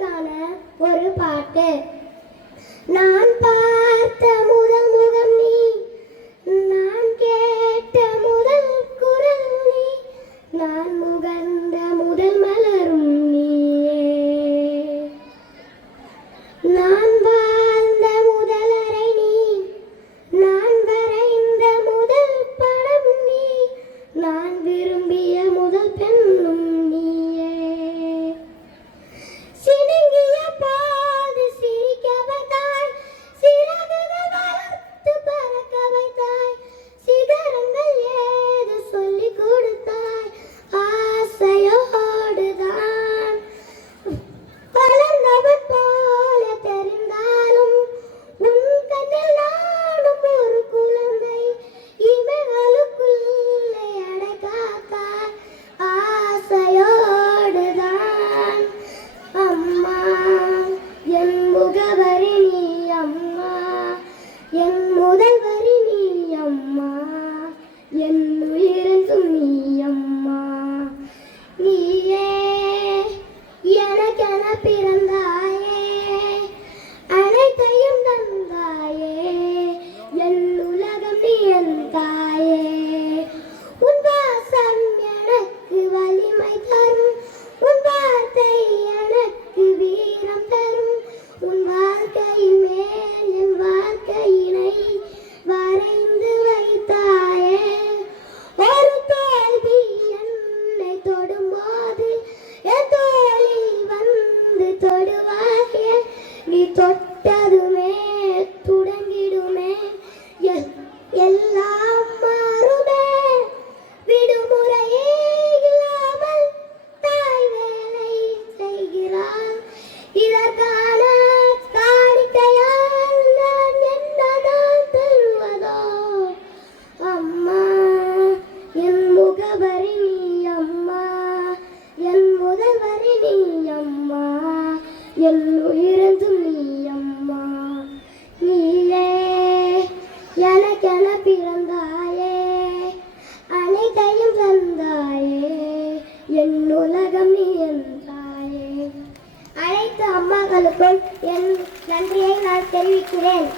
உங்களுக்கான ஒரு பாட்டு. நான் பார்த்த முதல் முகம் நீ, நான் கேட்ட முதல் குரல் நீ, நான் முகர்ந்த முதல் மலரும் நீயே, நான் வாழ்ந்த முதல் அறை நீ, நான் வரைந்த முதல் படம் நீ, நான் விரும்பிய முதல் பெண்ணும் நீயே. சினுங்கிய பாது சிரிக்க வைத்தாய், சிறகுகள் வளர்த்து பறக்க வைத்தாய், சிகரங்கள் ஏது சொல்லிக் கொடுத்தாய், ஆசையோடுதான் வளர்ந்தவன் போல தெரிந்தாலும் உன் கண்ணில் நானும் ஒரு குழந்தை, இமைகளுக்குள்ளே அடைக்காத்தாய் ஆசையோடுதான். அம்மா என் முகவரி நீ, அம்மா என் முதல் வரி நீ, அம்மா என் உயிரென்றும் நீ, அம்மா நீயே எனக்கென பிறந்தாயே, அனைத்தையும் தந்தாயே, என் உலகம் நீ என் தாயே. உன் வாசம் எனக்கு வலிமை தரும், உன் வார்த்தை எனக்கு வீரம் தரும், உன் வாழ்க்கையின் மேல் என் வாழ்க்கையினை வரைந்து வைத்தாயே. ஒரு தோல்வி என்னை தொடும்போது என் தோளில் வந்து தொடுவாயே, நீ தொட்டதுமே துடங்கிடுமே, எல்லாம் மாறுமே. விடுமுறையே இல்லாமல் தாய் வேலை செய்கிறாள், இதற்கான காணிக்கையால் நான் என்னதான் தருவதோ. அம்மா என் முகவரி நீ, அம்மா என் முதல் வரி நீ, அம்மா என் உயிரென்றும் நீ, அம்மா நீயே எனக்கென பிறந்தாயே, அனைத்தையும் தந்தாயே, என் உலகம் நீ என் தாயே. அனைத்து அம்மாக்களுக்கும் என் நன்றியை நான் தெரிவிக்கிறேன்.